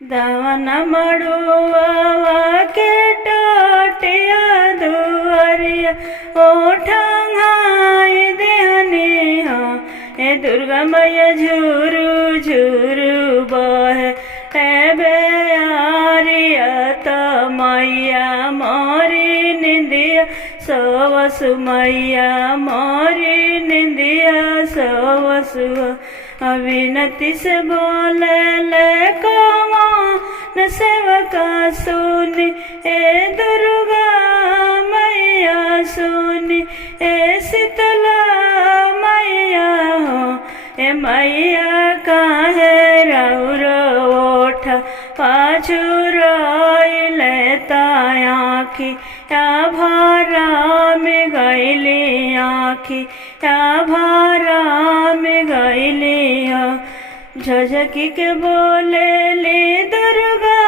दवन मड़ुआ के टोटिया दुआरिया ओठंगाई देहनी हो ए दुर्गा मैया झुरु झुरु बहे ए बेयारिया त मैया मोरी निंदिया सवसु मैया मोरी निंदिया सवसु अविनति से बोले ले कौन सेवका सुनी ए दुर्गा मैया सुनी ए शीतला मैया हो ए मैया काहे रौर ओठ पाछुराइले आँखी या भारा में गईली आँखी या भारा में गईली झझकी के बोले ले दुर्गा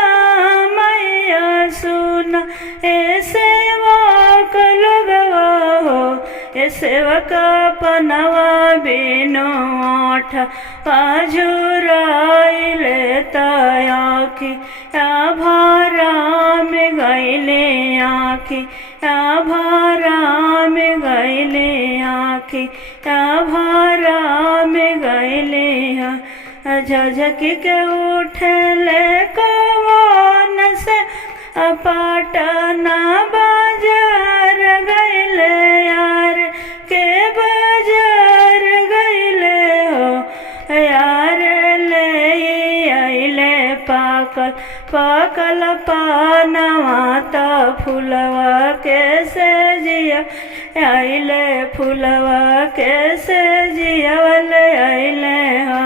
मैया सुना ए सेवक लगवा हो ए सेवक पनवा बिनो आठ पाझुराइले आँखी या भारा में गईले आँखी या भारा में गईले आँखी या भारा में गईले झझकी के उठले कौन से पटना बाजार गईले यार के बाजार गईले हो यार ले आइले पाकल पाकल पानवा त फूलवा कैसे जिया आइले फूलवा कैसे जियावले आइले हो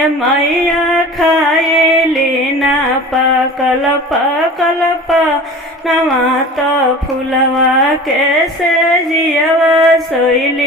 ए मैया खाइली ना पाकल पाकल पानवा त फूलवा कैसे जियावा सोइली